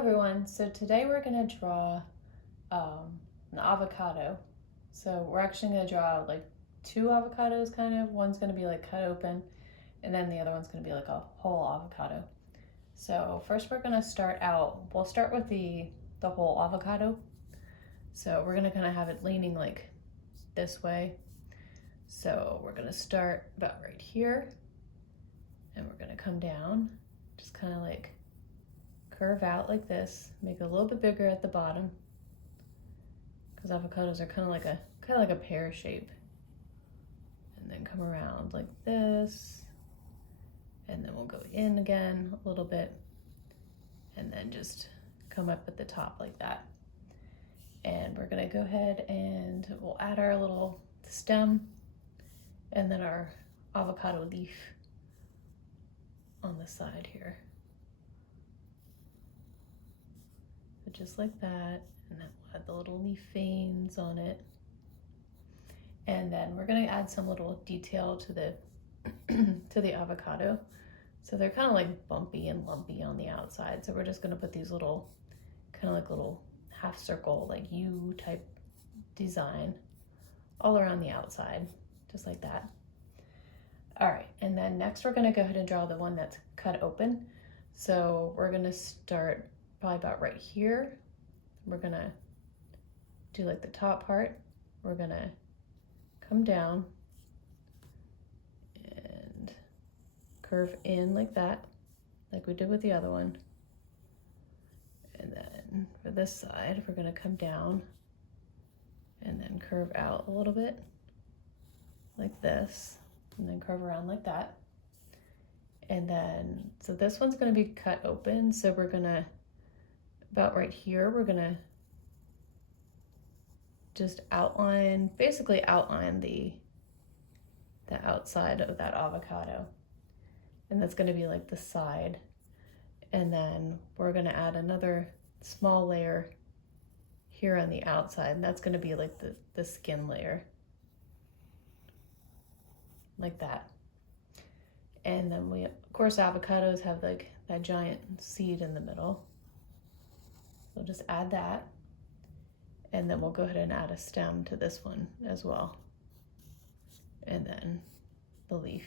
everyone, so today we're going to draw an avocado. So we're actually going to draw like two avocados kind of. One's going to be like cut open and then the other one's going to be like a whole avocado. So first we're going to start out, we'll start with the whole avocado. So we're going to kind of have it leaning like this way. So we're going to start about right here and we're going to come down, just kind of like curve out like this, make it a little bit bigger at the bottom because avocados are kind of like a pear shape, and then come around like this, and then we'll go in again a little bit, and then just come up at the top like that. And we're gonna go ahead and we'll add our little stem and then our avocado leaf on the side here. Just like that, and then we'll add the little leaf veins on it. And then we're going to add some little detail to the to the avocado. So they're kind of like bumpy and lumpy on the outside. So we're just going to put these little kind of like little half circle like U type design all around the outside, just like that. All right, and then next we're going to go ahead and draw the one that's cut open. So we're going to start probably about right here. We're gonna do like the top part. We're gonna come down and curve in like that, like we did with the other one. And then for this side, we're gonna come down and then curve out a little bit like this, and then curve around like that. And then, so this one's gonna be cut open. So we're gonna, about right here, we're gonna just basically outline the outside of that avocado. And that's gonna be like the side. And then we're gonna add another small layer here on the outside. And that's gonna be like the skin layer. Like that. And then we, of course, avocados have like that giant seed in the middle. We'll just add that, and then we'll go ahead and add a stem to this one as well, and then the leaf.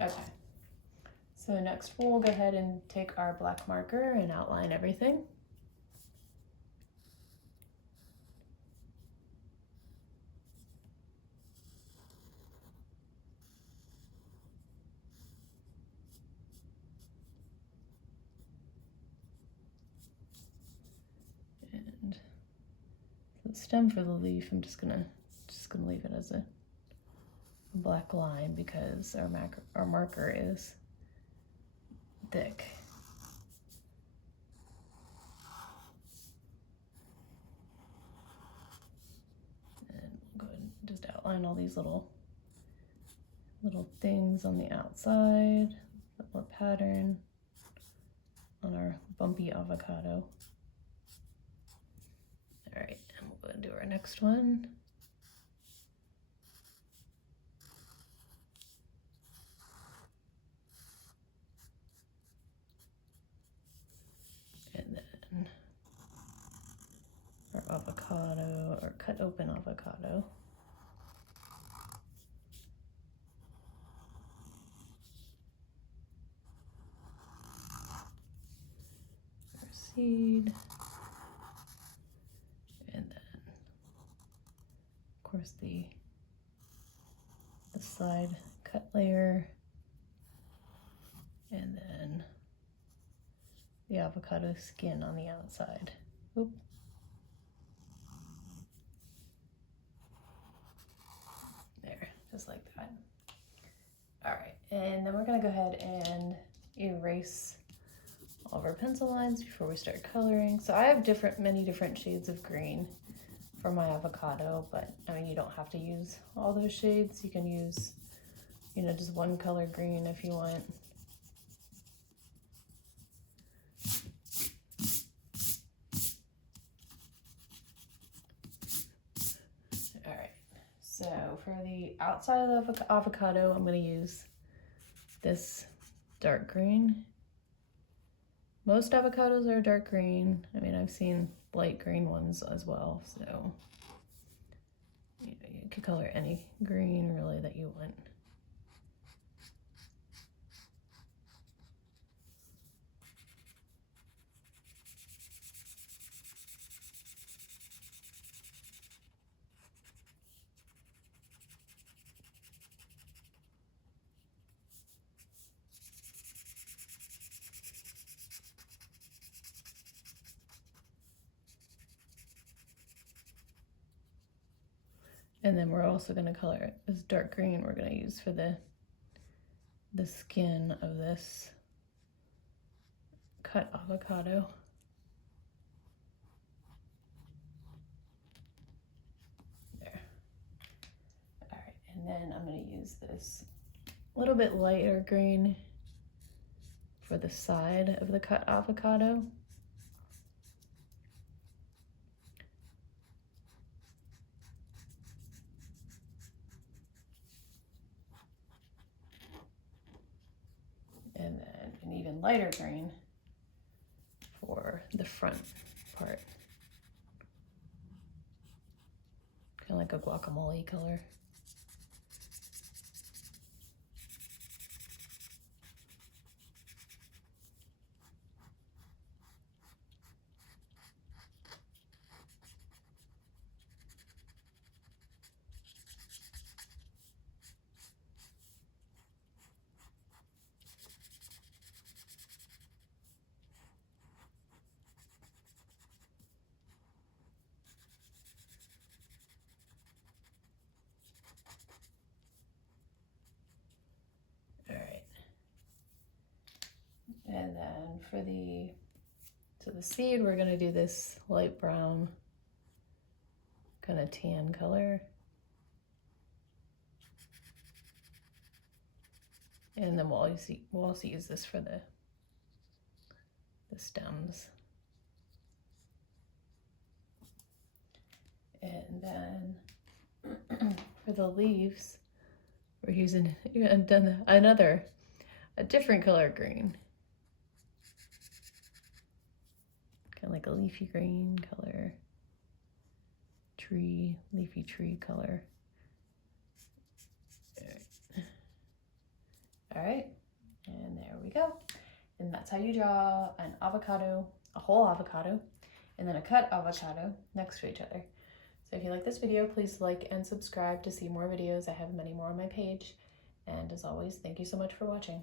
Okay, so next we'll go ahead and take our black marker and outline everything. And the stem for the leaf, I'm just gonna leave it as a black line because our marker is thick. And we'll go ahead and just outline all these little things on the outside, a pattern on our bumpy avocado. All right, and we'll go ahead and do our next one. And then our avocado, or cut open avocado. Our seed. And then, of course, the side cut layer. And then the avocado skin on the outside. Oop. There, just like that. All right, and then we're gonna go ahead and erase all of our pencil lines before we start coloring. So I have many different shades of green for my avocado, but I mean, you don't have to use all those shades. You can use, just one color green if you want. All right, so for the outside of the avocado, I'm gonna use this dark green. Most avocados are dark green. I mean, I've seen light green ones as well, so you know, you could color any green really that you want. And then we're also going to color it this dark green we're going to use for the skin of this cut avocado. There. All right, and then I'm going to use this little bit lighter green for the side of the cut avocado. And then an even lighter green for the front part. Kind of like a guacamole color. And then for the seed, we're gonna do this light brown, kind of tan color. And then we'll also use this for the stems. And then for the leaves, we're using a different color green. Kind of like a leafy green color, leafy tree color. All right, and there we go. And that's how you draw an avocado, a whole avocado, and then a cut avocado next to each other. So if you like this video, please like and subscribe to see more videos. I have many more on my page. And as always, thank you so much for watching.